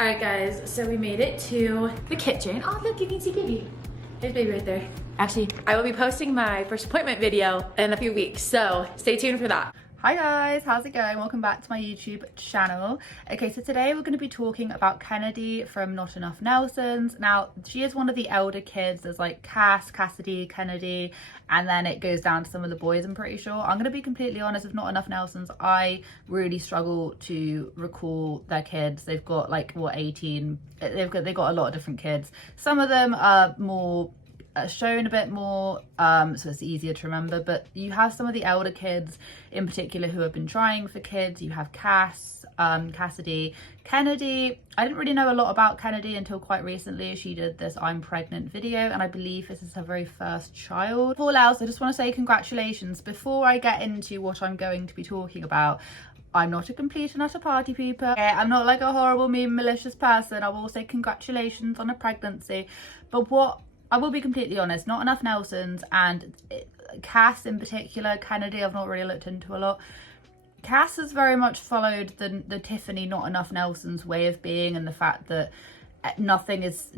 All right guys, so we made it to the kitchen. Oh look, you can see baby. There's baby right there. Actually, I will be posting my first appointment video in a few weeks, so stay tuned for that. Hi guys, how's it going? Welcome back to my YouTube channel. Okay, so today we're going to be talking about KennaDee from Not Enough Nelsons. Now, she is one of the elder kids. There's like Cass, Cassidy, KennaDee, and then it goes down to some of the boys, I'm pretty sure. I'm going to be completely honest, with Not Enough Nelsons, I really struggle to recall their kids. They've got like, what, 18? They've got a lot of different kids. Some of them are more shown a bit more, so it's easier to remember, but you have some of the elder kids in particular who have been trying for kids. You have Cass, Cassidy, KennaDee. I didn't really know a lot about KennaDee until quite recently. She did this I'm pregnant video, and I believe this is her very first child. For all else, I just want to say congratulations. Before I get into what I'm going to be talking about, I'm not a complete and utter party pooper. I'm not like a horrible, mean, malicious person. I will say congratulations on a pregnancy, but what I will be completely honest, Not Enough Nelsons and Cass in particular, KennaDee I've not really looked into a lot. Cass has very much followed the Tiffany Not Enough Nelsons way of being, and the fact that nothing is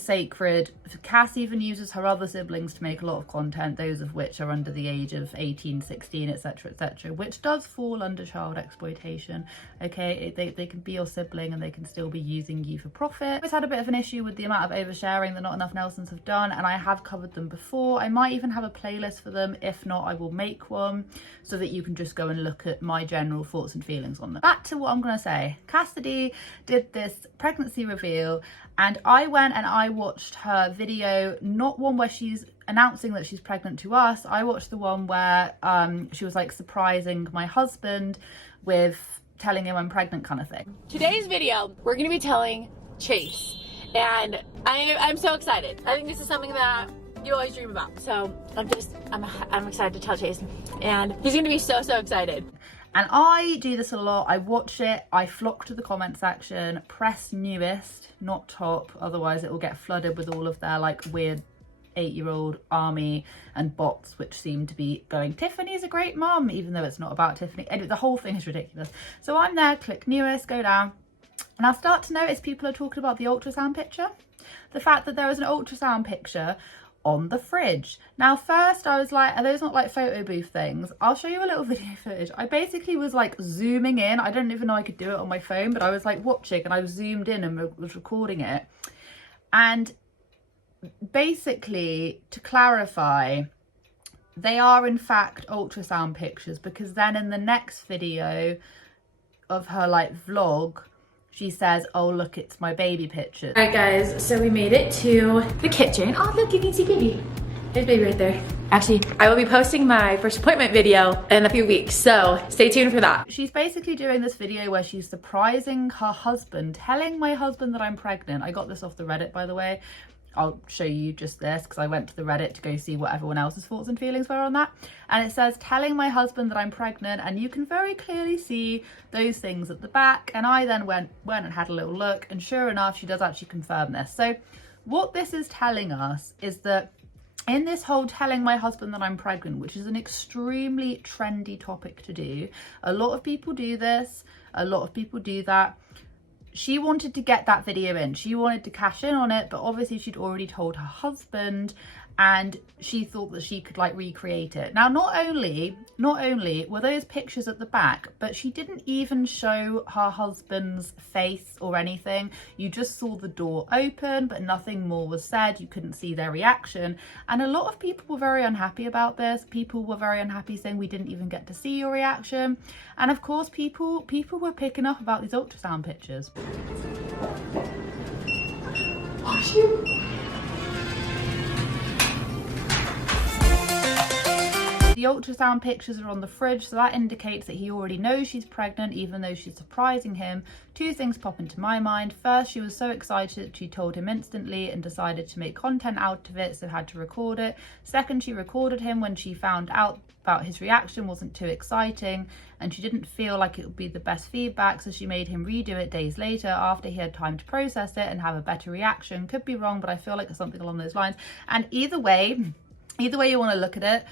sacred. Cass even uses her other siblings to make a lot of content, those of which are under the age of 18, 16, etc, etc, which does fall under child exploitation. Okay, they can be your sibling and they can still be using you for profit. I've always had a bit of an issue with the amount of oversharing that Not Enough Nelsons have done, and I have covered them before. I might even have a playlist for them. If not, I will make one so that you can just go and look at my general thoughts and feelings on them. Back to what I'm gonna say. Cassidy did this pregnancy reveal, and I went and I watched her video, not one where she's announcing that she's pregnant to us. I watched the one where she was like surprising my husband with telling him I'm pregnant kind of thing. Today's video, we're gonna be telling Chase, and I'm so excited. I think this is something that you always dream about. So I'm excited to tell Chase, and he's gonna be so excited. And I do this a lot. I watch it, I flock to the comment section, press newest, not top, otherwise it will get flooded with all of their like weird 8-year-old army and bots which seem to be going, Tiffany's a great mum, even though it's not about Tiffany. Anyway, the whole thing is ridiculous. So I'm there, click newest, go down, and I'll start to notice people are talking about the ultrasound picture. The fact that there is an ultrasound picture on the fridge. Now first I was like, are those not like photo booth things? I'll show you a little video footage. I basically was like zooming in. I didn't even know I could do it on my phone, but I was like watching and I was zoomed in and was recording it. And basically, to clarify, they are in fact ultrasound pictures, because then in the next video of her like vlog, she says, oh look, it's my baby picture. All right guys, so we made it to the kitchen. Oh look, you can see baby. There's baby right there. Actually, I will be posting my first appointment video in a few weeks, so stay tuned for that. She's basically doing this video where she's surprising her husband, telling my husband that I'm pregnant. I got this off the Reddit, by the way. I'll show you just this because I went to the Reddit to go see what everyone else's thoughts and feelings were on that. And it says, telling my husband that I'm pregnant, and you can very clearly see those things at the back. And I then went and had a little look, and sure enough, she does actually confirm this. So what this is telling us is that in this whole telling my husband that I'm pregnant, which is an extremely trendy topic to do, a lot of people do this, a lot of people do that. She wanted to get that video in. She wanted to cash in on it, but obviously she'd already told her husband, and she thought that she could like recreate it. Now, not only were those pictures at the back, but she didn't even show her husband's face or anything. You just saw the door open, but nothing more was said. You couldn't see their reaction. And a lot of people were very unhappy about this. People were very unhappy, saying we didn't even get to see your reaction. And of course, people were picking up about these ultrasound pictures. Oh, shoot. The ultrasound pictures are on the fridge, so that indicates that he already knows she's pregnant, even though she's surprising him. Two things pop into my mind. First, she was so excited she told him instantly and decided to make content out of it, so had to record it. Second, she recorded him when she found out about his reaction wasn't too exciting, and she didn't feel like it would be the best feedback, so she made him redo it days later after he had time to process it and have a better reaction. Could be wrong, but I feel like it's something along those lines. And either way you want to look at it,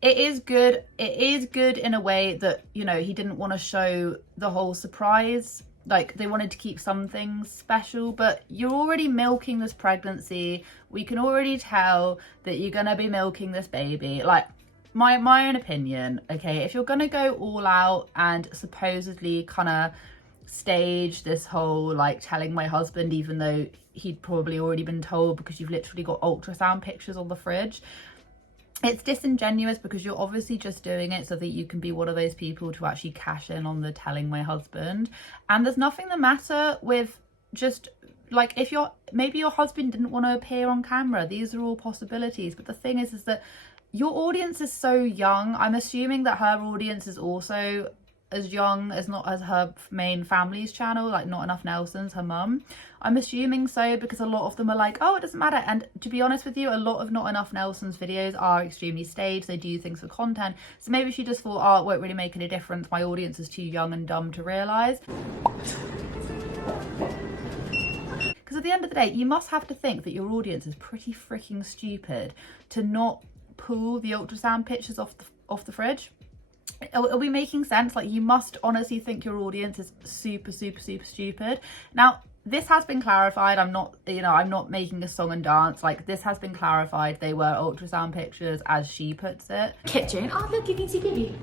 it is good in a way that, you know, he didn't want to show the whole surprise like they wanted to keep some things special, but you're already milking this pregnancy. We can already tell that you're gonna be milking this baby. Like, my own opinion, okay, if you're gonna go all out and supposedly kind of stage this whole like telling my husband, even though he'd probably already been told because you've literally got ultrasound pictures on the fridge, it's disingenuous because you're obviously just doing it so that you can be one of those people to actually cash in on the telling my husband. And there's nothing the matter with just like, if maybe your husband didn't want to appear on camera. These are all possibilities, but the thing is that your audience is so young. I'm assuming that her audience is also as young as not as her main family's channel, like Not Enough Nelson's, her mum. I'm assuming so because a lot of them are like, oh, it doesn't matter. And to be honest with you, a lot of Not Enough Nelson's videos are extremely staged. They do things for content. So maybe she just thought, oh, it won't really make any difference. My audience is too young and dumb to realise. Because at the end of the day, you must have to think that your audience is pretty freaking stupid to not pull the ultrasound pictures off the fridge. Are we making sense? Like, you must honestly think your audience is super stupid. Now, this has been clarified. I'm not making a song and dance. Like, this has been clarified. They were ultrasound pictures, as she puts it. Kitchen. Oh, look, you can see baby.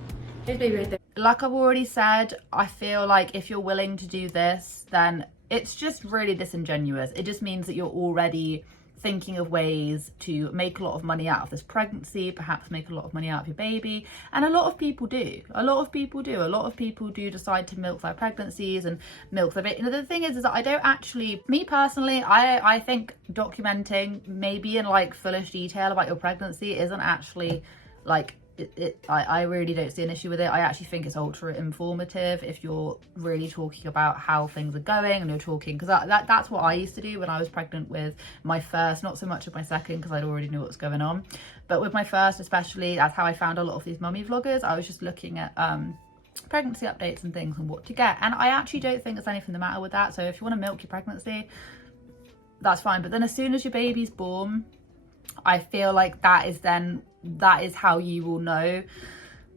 There's baby right there. Like I've already said, I feel like if you're willing to do this, then it's just really disingenuous. It just means that you're already thinking of ways to make a lot of money out of this pregnancy, perhaps make a lot of money out of your baby. And a lot of people do. A lot of people do decide to milk their pregnancies and milk their baby. You know, the thing is that I don't actually, me personally, I think documenting maybe in like fullish detail about your pregnancy isn't actually like, I really don't see an issue with it. I actually think it's ultra informative if you're really talking about how things are going and you're talking, because that's what I used to do when I was pregnant with my first, not so much with my second because I'd already knew what was going on, but with my first especially, that's how I found a lot of these mummy vloggers. I was just looking at pregnancy updates and things and what to get, and I actually don't think there's anything the matter with that. So if you want to milk your pregnancy, that's fine, but then as soon as your baby's born, I feel like that is how you will know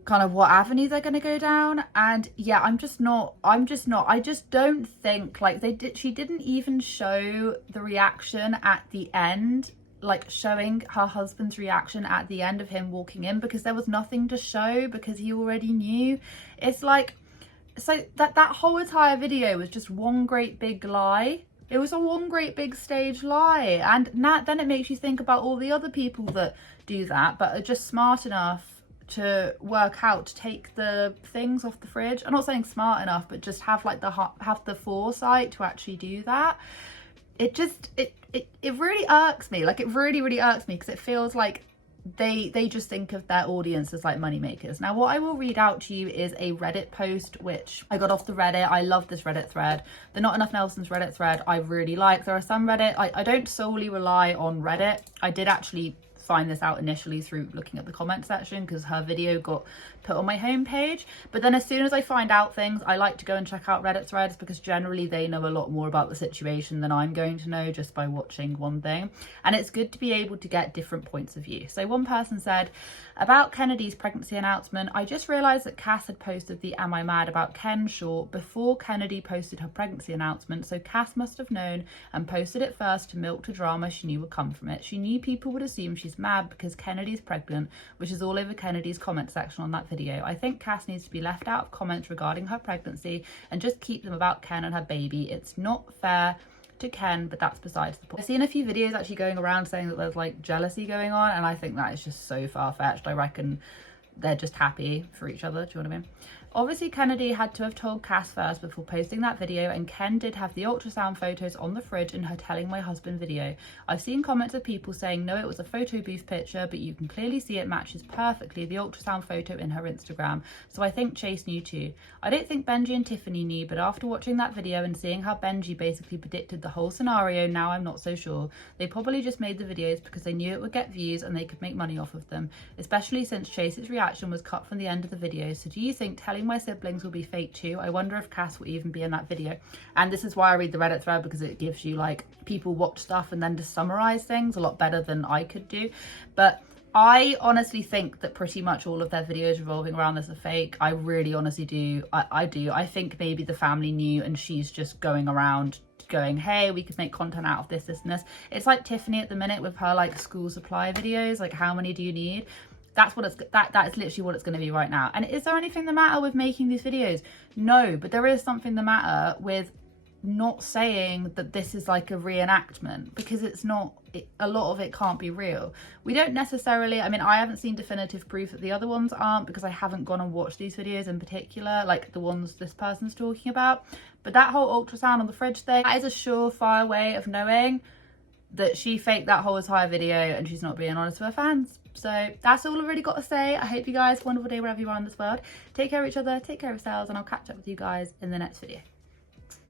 kind of what avenue they're going to go down. And yeah, I just don't think like she didn't even show the reaction at the end, like showing her husband's reaction at the end of him walking in, because there was nothing to show because he already knew. It's like, so that whole entire video was just one great big lie. It was a one great big stage lie. And then it makes you think about all the other people that do that, but are just smart enough to work out to take the things off the fridge. I'm not saying smart enough, but just have like have the foresight to actually do that. It really irks me. Like, it really irks me because it feels like they just think of their audience as like money makers. Now, what I will read out to you is a Reddit post which I got off the Reddit. I love this Reddit thread. The Not Enough Nelson's Reddit thread I really like. There are some Reddit, I don't solely rely on Reddit. I did actually find this out initially through looking at the comment section because her video got put on my homepage. But then as soon as I find out things, I like to go and check out Reddit threads because generally they know a lot more about the situation than I'm going to know just by watching one thing. And it's good to be able to get different points of view. So one person said, about KennaDee's pregnancy announcement, I just realised that Cass had posted the Am I Mad About Ken short before KennaDee posted her pregnancy announcement, so Cass must have known and posted it first to milk the drama she knew would come from it. She knew people would assume she's mad because KennaDee's pregnant, which is all over KennaDee's comment section on that video. I think Cass needs to be left out of comments regarding her pregnancy and just keep them about Ken and her baby. It's not fair to Ken, but that's besides the point. I've seen a few videos actually going around saying that there's like jealousy going on, and I think that is just so far-fetched. I reckon they're just happy for each other. Do you know what I mean? Obviously, KennaDee had to have told Cass first before posting that video, and Ken did have the ultrasound photos on the fridge in her telling my husband video. I've seen comments of people saying no, it was a photo booth picture, but you can clearly see it matches perfectly the ultrasound photo in her Instagram, so I think Chase knew too. I don't think Benji and Tiffany knew, but after watching that video and seeing how Benji basically predicted the whole scenario, now I'm not so sure. They probably just made the videos because they knew it would get views and they could make money off of them, especially since Chase's reaction was cut from the end of the video. So do you think telling my siblings will be fake too? I wonder if Cass will even be in that video. And this is why I read the Reddit thread, because it gives you like, people watch stuff and then just summarize things a lot better than I could do. But I honestly think that pretty much all of their videos revolving around this are fake. I really honestly do. I do. I think maybe the family knew and she's just going around going, hey, we could make content out of this, this and this. It's like Tiffany at the minute with her like school supply videos, like how many do you need? That's what it's, that is literally what it's going to be right now. And is there anything the matter with making these videos? No, but there is something the matter with not saying that this is like a reenactment, because it's not, a lot of it can't be real. We don't necessarily, I mean, I haven't seen definitive proof that the other ones aren't, because I haven't gone and watched these videos in particular, like the ones this person's talking about. But that whole ultrasound on the fridge thing, that is a surefire way of knowing that she faked that whole entire video and she's not being honest with her fans. So that's all I've really got to say. I hope you guys have a wonderful day wherever you are in this world. Take care of each other, take care of yourselves, and I'll catch up with you guys in the next video.